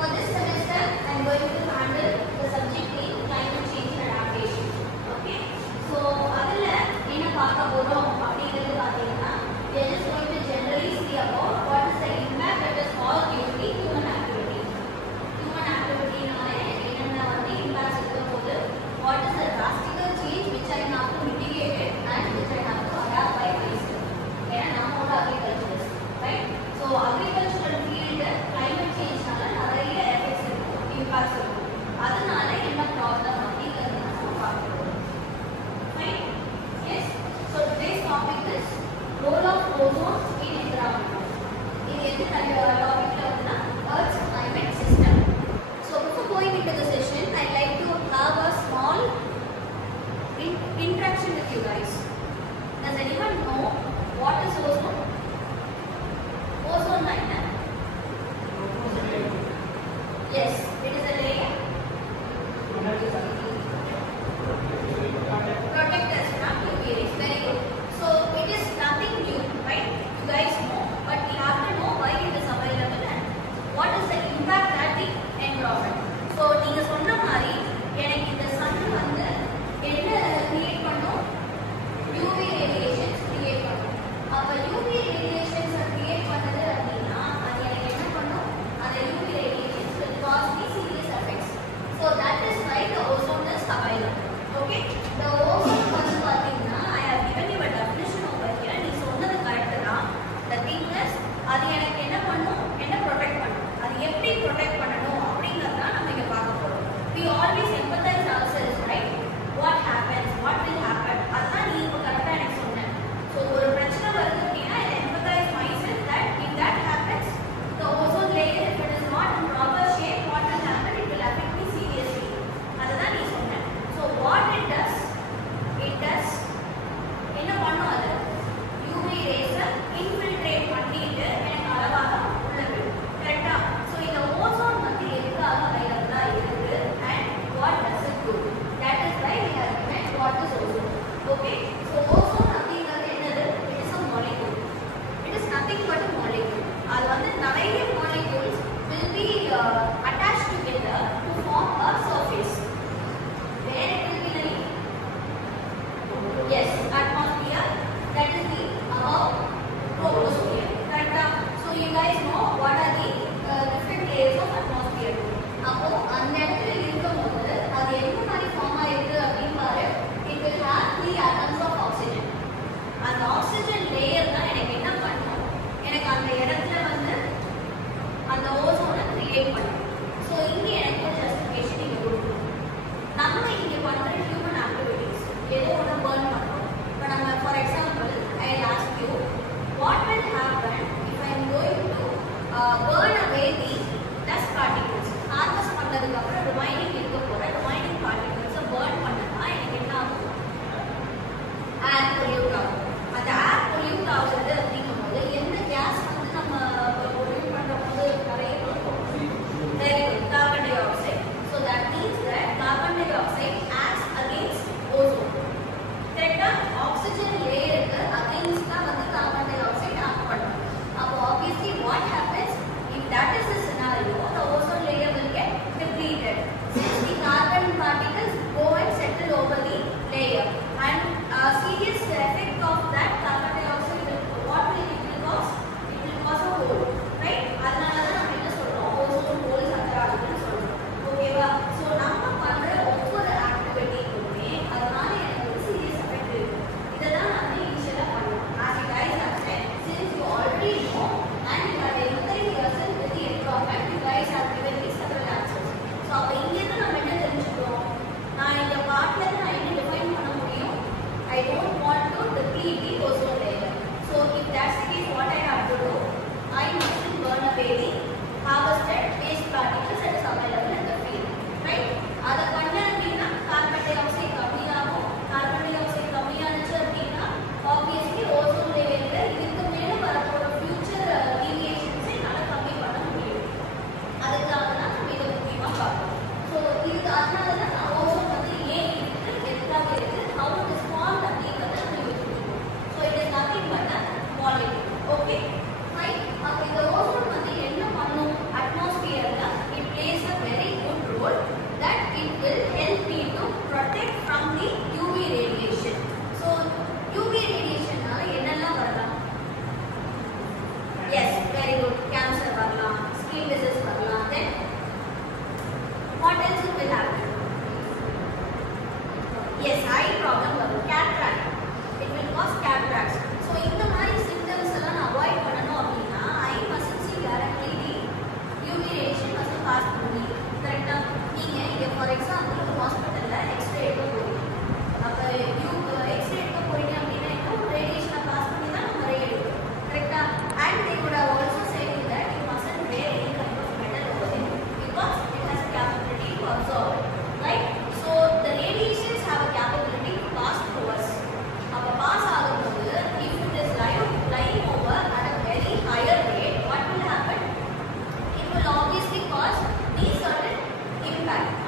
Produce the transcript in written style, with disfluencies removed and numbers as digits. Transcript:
For this semester, I am going to handle the subject name climate change and adaptation. Okay. So, அதில என்ன பார்க்க போறோம் அப்படிங்கிறது பாத்தீங்கன்னா, we are just going to generally see about what is the impact that is caused due to human activity. Human activity நால என்னென்ன வந்து impacts இருக்க போகுது, what is the drastic change which I have to mitigate it and which I have to adapt by myself. ஏன்னா நம்மளோட agriculture, right? So, agricultural field climate change நால நிறைய effects இருக்கும், impacts இருக்கும். அதனால என்ன problem அப்படிங்கிறது நம்ம பார்க்க போறோம். Right? Yes. So today's topic is role of ozone in environment. இது எந்த டாபிக்ல வருதுன்னா Earth's climate system. So before going into the session, I'd like to have a small interaction with you guys. Does anyone know what is ozone? Ozone na enna? Yes, it is a layer. Protect us from UV rays. Very good. So it is nothing new, right? You guys know, but we have to know why it is available and what is the impact at the environment. So நீங்க சொன்ன மாதிரி எனக்கு இந்த sun வந்து என்ன கிரியேட் பண்ணும்? UV radiations create பண்ணும். அப்ப UV radiations கிரியேட் பண்ணது அப்படின்னா அது எனக்கு என்ன பண்ணும்? அந்த UV radiations will cause me serious effects. So that is why the ozone is available. Okay? The ozone வந்து பாத்தீங்கன்னா I have given you a definition over here. நீ சொன்னது கரெக்ட் தான். The thing is அது எனக்கு என்ன பண்ணும்? என்ன protect பண்ணும்? அது எப்படி protect பண்ணணும் அப்படிங்கறத நம்ம இங்க பார்க்க போறோம். We always empathize ourselves, right? What happens? What will happen? அதான் நீ இப்ப கரெக்ட்டா எனக்கு சொன்ன. So ஒரு பிரச்சனை வருது அப்படின்னா I empathize myself that if that happens, the ozone layer if it is not in proper shape, what will happen? It will affect me seriously. அதுதான் நீ சொன்ன. So what it does என்ன பண்ணும் அது UV rays infiltrate பண்ணிட்டு எனக்கு அளவாக உள்ள விடும். கரெக்ட்டா? So இந்த ஓசோன் வந்து எதுக்காக அவைலபிளா இருக்கு and what does it do? That is why we have given what is ozone. Okay? So ozone அப்படிங்கிறது என்னது? It is a molecule. It is nothing but a molecule. அது வந்து நிறைய molecules will be attached together to form a surface. Where it will be lying? Yes, atmosphere. That is the above troposphere. Correct? So you guys know what are the different layers of atmosphere. அப்போ அந்த இடத்துல இருக்கும்போது அது என்ன மாதிரி ஃபார்ம் ஆயிருக்கு அப்படின்னு பாரு. It will have 3 atoms of oxygen. அந்த oxygen layer தான் எனக்கு என்ன பண்ணும்? எனக்கு அந்த இடத்துல வந்து அந்த ஓசோனை கிரியேட் பண்ணும். ஸோ இங்கே எனக்கு ஒரு ஜஸ்டிஃபிகேஷன் இங்கே கொடுக்கணும். நம்ம இங்கே பண்ணுற ஹியூமன் ஆக்டிவிட்டீஸ் ஏதோ ஒன்று பேர்ன் பண்ணுறோம். இப்போ நம்ம for example I ask you what will happen if I am going to burn away the dust particles. Harvest பண்ணதுக்கப்புறம் ரிமைனிங் இருக்க போகிற ரிமைனிங் பார்ட்டிகல்ஸை பேர்ன் பண்ணனா எனக்கு என்ன ஆகும்? ஏர் பொல்யூட் ஆகும். அந்த ஏர் பொல்யூட் ஆகுறது அப்படிங்கும்போது எந்த கேஸ் வந்து நம்ம பொல்யூட் பண்ணும்போது நிறைய very good, carbon dioxide. So that means that carbon dioxide acts against ozone. Correct? Oxygen layer against the carbon dioxide act பண்ணும். அப்போ obviously what happens if that is the scenario, the ozone layer will get depleted since the carbon particles go and settle over the layer and serious effect of that carbon dioxide will what will it will cause? It will cause a hole, right? அதனால தான் நம்ம என்ன சொல்றோம் ozone hole சக்கராகுதுன்னு சொல்றோம். ஓகேவா? சோ நம்ம பண்ற ஒவ்வொரு ஆக்டிவிட்டிக்குமே அதனால எனக்கு ஒரு சீரியஸ் எஃபெக்ட் இருக்கு. இதெல்லாம் நம்ம இனிஷியலா பண்ணோம். As you guys have said, since you already know and you are empathizing yourself with the environment, you guys have given me several answers. So அப்ப இங்க இருந்து நம்ம என்ன தெரிஞ்சுக்கிறோம்? நான் இந்த பார்ட்ல நான் என்ன டிஃபைன் பண்ண முடியும்? I don't want to deplete the ozone layer. So if that's the case, what I have to do? I must burn away the harvested waste particles that is available in the field, right? அதை பண்ண அப்படின்னா carbon di oxide கம்மியாகும். Carbon di oxide கம்மியானுச்சு அப்படின்னா obviously ozone லேயர்ல இதுக்கு மேல வரப்போற ஃபியூச்சர் டீவியேஷன்ஸை நல்லா கம்மி பண்ண முடியும். அதுக்கு will obviously cause the certain impact.